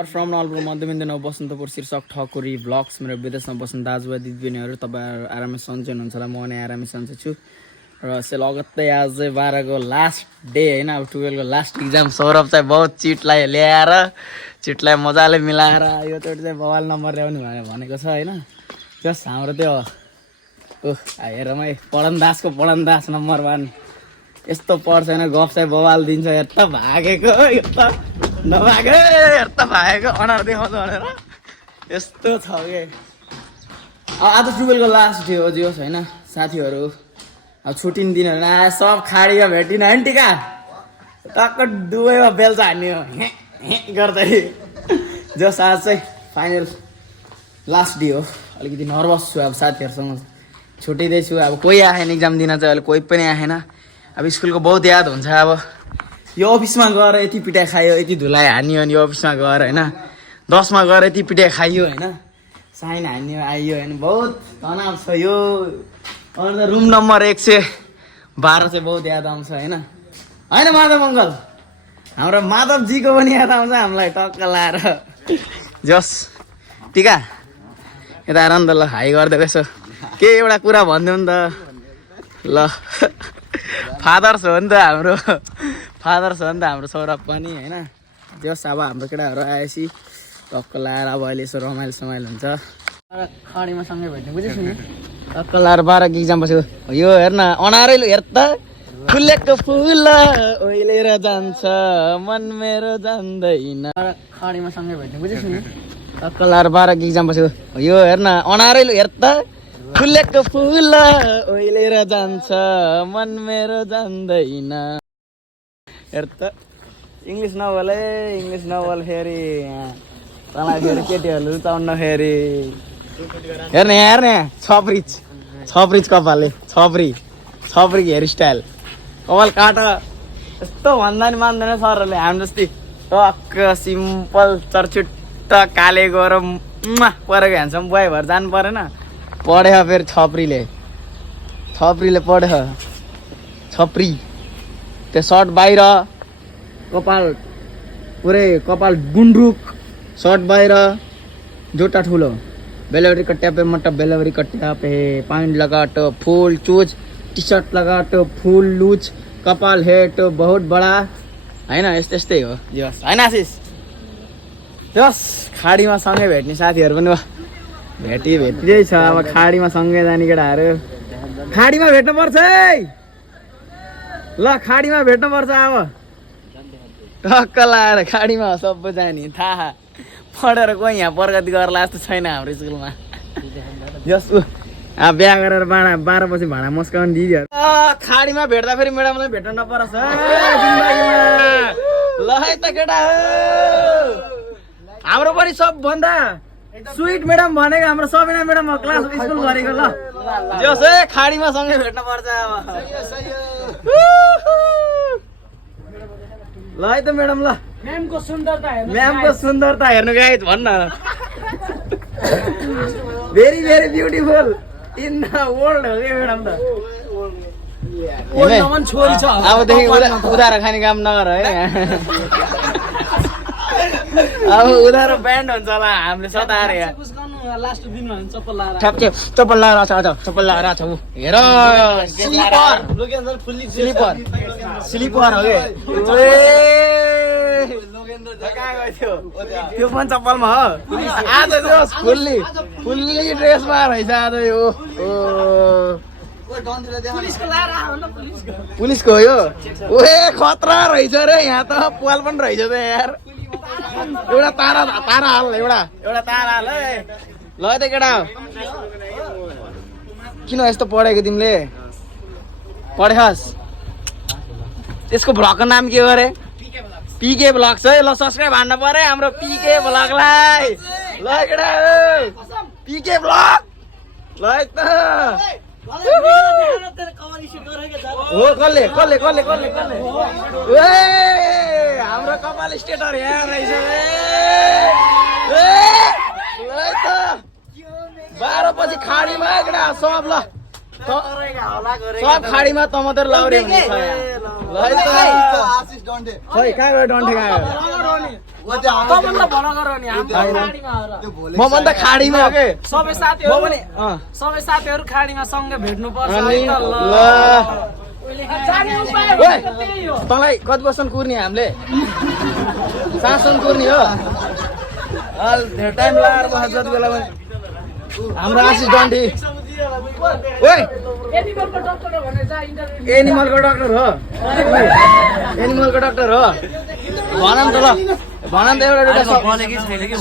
और फ्रम नलपुर मध्यबिन्दु बसन्तपुर शीर्षक ठकुरी ब्लग्स मेरो विदेशमा बस्ने दाजुभाइ दिदीबहिनीहरू तपाईँहरू आरामै सन्चै हुनुहुन्छ होला। म नै आरामै सन्चै छु र लगत्तै आज चाहिँ 12 को लास्ट डे होइन, अब 12 को लास्ट इक्जाम। सौरभ चाहिँ बहुत चिटलाई ल्याएर चिटलाई मजाले मिलाएर योचोटि चाहिँ बवाल नम्बर ल्याउने भनेको छ होइन। जस हाम्रो त्यो हेरमै पढनदासको पढनदास नम्बर 1 यस्तो पढ्छ होइन, गफ चाहिँ बवाल दिन्छ। यता भागेको यता नभागे यता भागेको अनुहार देखाउँछ भनेर यस्तो छ कि आज 12 को लास्ट डे हो जियोस् होइन। साथीहरू अब छुट्टिने दिनहरू आए सब खाडीमा भेटिन होइन, टिका टक्क दुबईमा बेल्चा हान्ने हो गर्दै। जस आज चाहिँ फाइनल लास्ट डे हो, अलिकति नर्भस छु। अब साथीहरूसँग छुट्टिँदैछु, अब कोही आएन इक्जाम दिन चाहिँ, अहिले कोही पनि आएन। अब स्कुलको बहुत याद हुन्छ। अब यो अफिसमा गएर यति पिटाइ खायो, यति धुलाइ हान्यो, अनि यो अफिसमा गएर होइन 10 मा गएर यति पिटाइ खाइयो होइन, साइन हान्यो आइयो होइन, बहुत तनाव छ यो। अन्त रुम नम्बर 112 चाहिँ बहुत याद आउँछ होइन होइन माधव अङ्कल, हाम्रो माधवजीको पनि याद आउँछ हामीलाई टक्क लाएर। जस टिका यता आएर नि त, ल हाई गरिदिएको यसो के एउटा कुरा भनिदिउँ नि त ल। फादर्स हो नि त हाम्रो, फादर्स हो नि त हाम्रो सौरभ पनि होइन। जस अब हाम्रो केटाहरू आएपछि टक्क लाएर अब अहिले यसो रमाइलो समाइलो हुन्छ। खडीमा सँगै भेट्ने बुझेस् नि, टक्क लाएर 12 को इक्जाम पछि यो हेर्न अनारै हेर त, फुलेको फुल ओइलेर जान्छ मन मेरो जान्दैन। खडीमा सँगै भेट्ने बुझेस् नि, टक्क लाएर 12 को इक्जाम पछि यो हेर्न अनारै हेर त, फुलेको फुल ओइलेर जान्छ मन मेरो जान्दैन। हेर त इङ्ग्लिस नोभल है, इङ्ग्लिस नोभल फेरि तँलाई फेरि केटीहरूले रुचाउन फेरि हेर्ने हेर्ने छप्रिच कपालले छप्री हेयरस्टाइल कपाल काट यस्तो भन्दा नि मान्दैन सरहरूले। हामी जस्तै टक्क सिम्पल चर्चुट्ट काले गएर परेको ह्यान्डसम बोय भएर जानु परेन। पढेछ फेरि छप्रीले पढेछ छप्री, त्यो सर्ट बाहिर कपाल पुरै कपाल गुन्द्रुक, सर्ट बाहिर जुत्ता ठुलो, बेलवरी कट्या पे मतलब बेलवरी कट्या पे पैंट लगा तो फुल चूज, टी शर्ट लगा तो फुल लूज, कपाल है तो बहुत बडा होइन। यस्तै हो जस होइन आशिष। जस खाडीमा सँगै भेट्ने साथीहरू पनि भेटिँदै छ। अब खाडीमा सँगै जाने केटाहरू खाडीमा भेट्नु पर्छ है, ल खाडीमा भेट्नु पर्छ। अब टक्क लाएर खाडीमा सबै जाने थाहा पढेर कोही यहाँ प्रगति गर्ला जस्तो छैन हाम्रो स्कुलमा। जस अब बिहा गरेर 12 पछि भाँडा मस्काउने दिदीहरू खाडीमा भेट्दा फेरि म्याडमलाई भेट्न नपरोस् है जिन्दगीमा। ल है त केटा हाम्रो पनि सबभन्दा स्विट म्याडम भनेको हाम्रो सबिना म्याडम हो, क्लास स्कुल भनेको। ल जस है खाडीमा सँगै भेट्न पर्छ अब। ल है त म्याडम, ल म्यामको सुन्दरता हेर्नु गए भन्न। Very very beautiful in the world हो कि म्याडम त। छोरी छ अबदेखि उधारो खाने काम नगर है। अब उधारो ब्यान्ड हुन्छ होला हामीले सताएर यहाँ लास्ट दिनमा चप्पल लाएर छ हेर स्लिपर हो कि त्यो पनि चप्पलमा हो। आज फुल्ली ड्रेसमा रहेछ आज यो पुलिसको हो यो। ओए खतरा रहेछ रे, यहाँ त पाल पनि रहेछ त यार। एउटा तारा हाल, एउटा तारा हाल है। ल त केटा किन यस्तो पढेको तिमीले पढेछस्? त्यसको भ्लगको नाम के गरे? पिके भ्लग है। ल सब्सक्राइब हान्न पर्यो हाम्रो पिके भ्लगलाई। ल केटा पिके भ्लग ल त हो कसले हाम्रो कपाल स्टेटर यहाँ रहेछ। 12 पछि खाडीमा केटा सब। ल सब खाडीमा टमाटर लाउरे हुने छ। खै कहाँबाट डन्ठे गयो? तपाईँलाई भला गर नि हाम्रो खाडीमा हो र म पनि त खाडीमा हो के सबै साथीहरू खाडीमा सँगै भेट्नु पर्छ है त ल जाने उपाय भनेको त्यही हो तँलाई कति वर्ष कुर्ने हामीले 7 वर्ष कुर्ने हो धेरै टाइम लगाएर बस्छ जति बेला पनि हाम्रो आशिष डन्डी ओइ एनिमलको डक्टर हो भने जा इन्टरभ्यु एनिमलको डक्टर हो एनिमलको डक्टर हो भन न त ल भन न त एउटा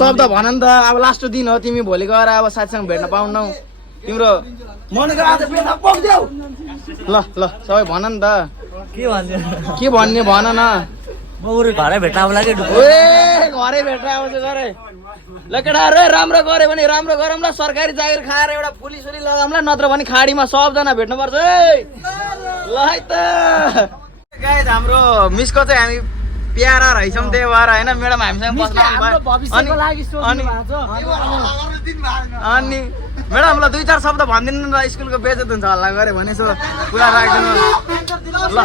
शब्द भन न त अब लास्ट दिन हो तिमी भोलि गएर अब साथीसँग भेट्न पाउनौ तिम्रो मनको आज भेट्न पाउँदैौ ल ल सबै भन नि त के भन्ने भन न घरै भेट्न आउला कि ए घरै भेट्न आउँछ गरे ल केटाहरू राम्रो गऱ्यो भने राम्रो गरौँ ल सरकारी जागिर खाएर एउटा पुलिस उली लगाउँला नत्र भने खाडीमा सबजना भेट्नुपर्छ है ल है त गाइस हाम्रो मिसको चाहिँ हामी प्यारा रहेछौँ त्यही भएर होइन म्याडम हामीसँग बस्नु अनि म्याडम ल 2-4 शब्द भनिदिनु न स्कुलको बेइज्जत हुन्छ हल्ला गरे भने सो पुरा राख्दिनु ल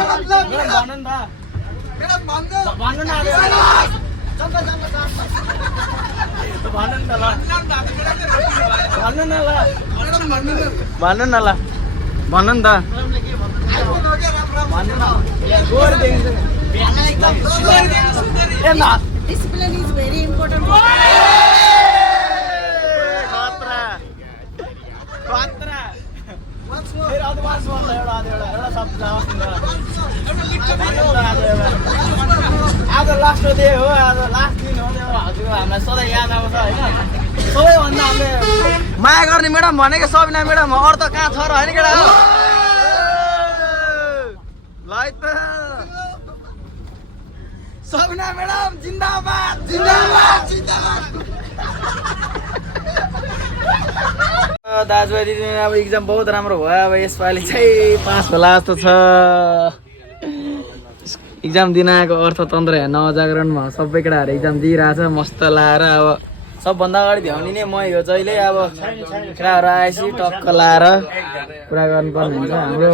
भन्नु न ल भन्नु नि त Discipline is very important. आज लास्ट डे हो आज लास्ट दिन हो हजुर हामीलाई सधैँ याद आउँछ होइन सबैभन्दा हामीले माया गर्ने म्याडम भनेको सबिना म्याडम हो अरू त कहाँ छ र होइन केटा हो ल है त सबिना म्याडम जिन्दाबाद जिन्दाबाद जिन्दाबाद दाजुभाइ दिदी अब इक्जाम बहुत राम्रो भयो अब यसपालि चाहिँ पास होला जस्तो छ इक्जाम दिन आएको अर्थतन्त्र हेर्न जागरणमा सबै केटाहरू इक्जाम दिइरहेछ मस्त लाएर अब सबभन्दा अगाडि भ्याउने नै म यो जहिले अब केटाहरू आएपछि टक्क लाएर पुरा गर्नुपर्ने हुन्छ हाम्रो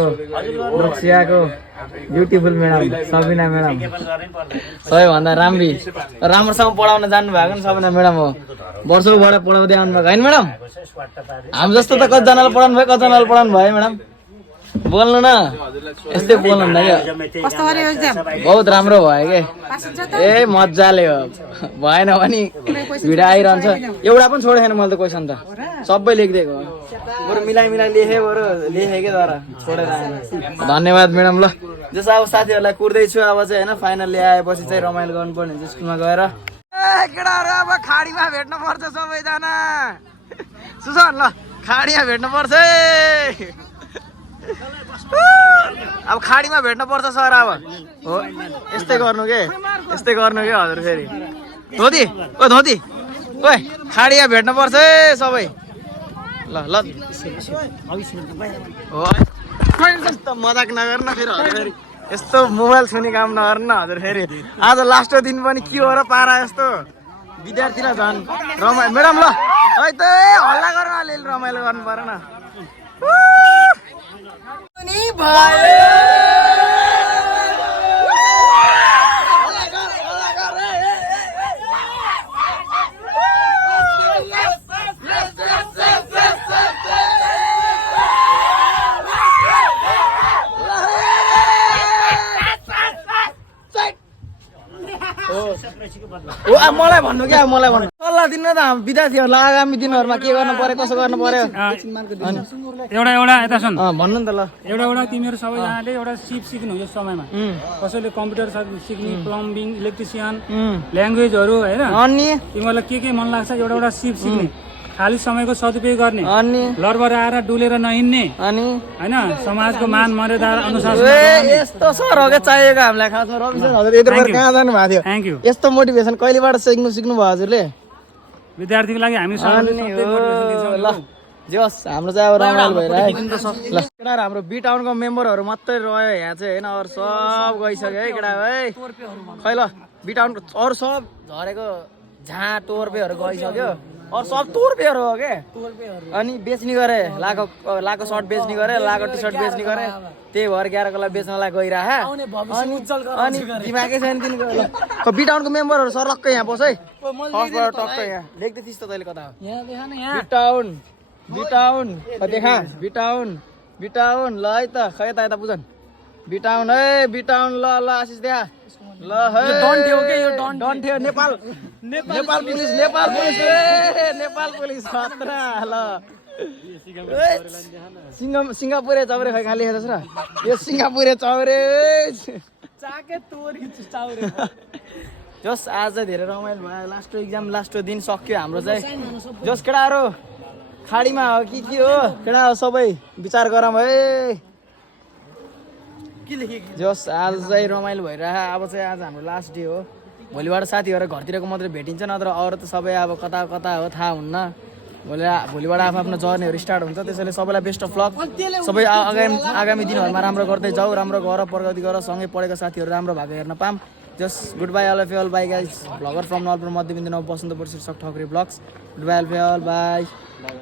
रक्सियाको ब्युटिफुल म्याडम सबिना म्याडम सबैभन्दा राम्रोसँग पढाउन जानु भएको नि सबिना म्याडम हो वर्षौँबाट पढाउँदै आउनुभएको होइन म्याडम हामी जस्तो त कतिजनालाई पढाउनु भयो कतिजनालाई पढाउनु भयो म्याडम बोल्नु न यस्तै बोल्नु न कस्तो गरे एक्जाम बहुत राम्रो भयो के पास हुन्छ त ए मजाले हो भएन भने भिडियो आइरहन्छ एउटा पनि छोडेन मैले त क्वेसन त सबै लेखिदिएको हो बरु मिलाइ लेखेँ बरु लेखेँ तर छोडेर आएन धन्यवाद म्याडम ल जस्तो अब साथीहरूलाई कुर्दैछु अब चाहिँ होइन फाइनल ल्याएपछि चाहिँ रमाइलो गर्नुपर्ने हुन्छ स्कुलमा गएर केटाहरू अब खाडीमा भेट्नु पर्छ सबैजना सुसन ल खाडीमा भेट्नु पर्छ अब खाडीमा भेट्नु पर्छ सर अब हो यस्तै गर्नु के हजुर फेरि धोती ओ धोती ओए खाडीमा भेट्नु पर्छ है सबै ल ल हो यस्तो मजाक नगर्न फेरि हजुर फेरि यस्तो मोबाइल छुने काम नगर्न हजुर फेरि आज लास्ट दिन पनि के हो र पारा यस्तो विद्यार्थीलाई झन् रमाइलो म्याडम ल है त हल्ला गर्न अलिअलि रमाइलो गर्नु परेन मलाई भन्नु क्या मलाई भन्नु सल्लाह दिनु न त विद्यार्थीहरूलाई आगामी दिनहरूमा के गर्नु पर्यो कसो गर्नु पर्यो एउटा यता सुन भन्नु नि त ल एउटा तिमीहरू सबैजनाले एउटा सिप सिक्नु यो समयमा कसैले कम्प्युटर सिक्ने प्लम्बिङ इलेक्ट्रिसियन ल्याङ्ग्वेजहरू होइन अनि तिमीहरूलाई के मन लाग्छ एउटा सिप सिक्ने खाली समयको सदुपयोग गर्ने अनि लरबर आएर डुलेर नहिँड्ने अनि होइन समाजको मान मर्यादा अनुशासन यस्तो सर हो क्या चाहिएको हामीलाई खासमा रवि सर हजुर यत्रो कहाँ जानु भएको थियो थ्याङ्क यू यस्तो मोटिभेसन कहिलेबाट सिक्नु भयो हजुरले विद्यार्थीको लागि हामी ल जोस् हाम्रो चाहिँ अब रमाइलो भइरहेको ल केटाहरू हाम्रो बी टाउनको मेम्बरहरू मात्रै रह्यो यहाँ चाहिँ होइन अरू सब गइसक्यो है केटा है खै ल बी टाउनको अरू सब झरेको टोर्पेहरू गइसक्यो और सब तोर पेयर हो के अनि बेच्ने गरे लाको सर्ट बेच्ने गरे लाको टी सर्ट बेच्ने गरे त्यही भएर 11 को लागि बेच्नलाई गइरहा अनि दिमागै छैन तिनीको बिटाउनको मेम्बरहरू सर्लक्कै यहाँ बस है फर्स्टबाट टक्कै यहाँ लेख्दै थिइस् त तैँले कता हो यहाँ देखा न यहाँ बिटाउन देखा बिटाउन ल है त खै यता बुझन बिटाउन है बिटाउन ल आशिष देखा ल है डन्ठ्यो नेपाल पुलिस खतरा ल सिङ्गापुरे चौरे खै कहाँ लेखेको छ र यो सिङ्गापुरे चौरे चाके तोरी चाउरे जस आज धेरै रमाइलो भयो लास्ट एक्जाम लास्ट दिन सक्यो हाम्रो चाहिँ जस केटाहरू खाडीमा हो कि के हो केटा हो सबै विचार गरौँ है जस आज चाहिँ रमाइलो भइरह अब चाहिँ आज हाम्रो लास्ट डे हो भोलिबाट साथीहरू घरतिरको मात्रै भेटिन्छ नत्र अरू त सबै अब कता हो थाहा हुन्न भोलिबाट आफ्नो जर्नीहरू स्टार्ट हुन्छ त्यसैले सबैलाई बेस्ट अफ लक सबै आगामी दिनहरूमा राम्रो गर्दै जाऊ राम्रो गर प्रगति गर सँगै पढेको साथीहरू राम्रो भएको हेर्न पाम just good bye all of all bye guys vlogger from Nalpur मध्यबिन्दु 9 बसन्तपुर शीर्षक Thakuri blogs good bye all of all by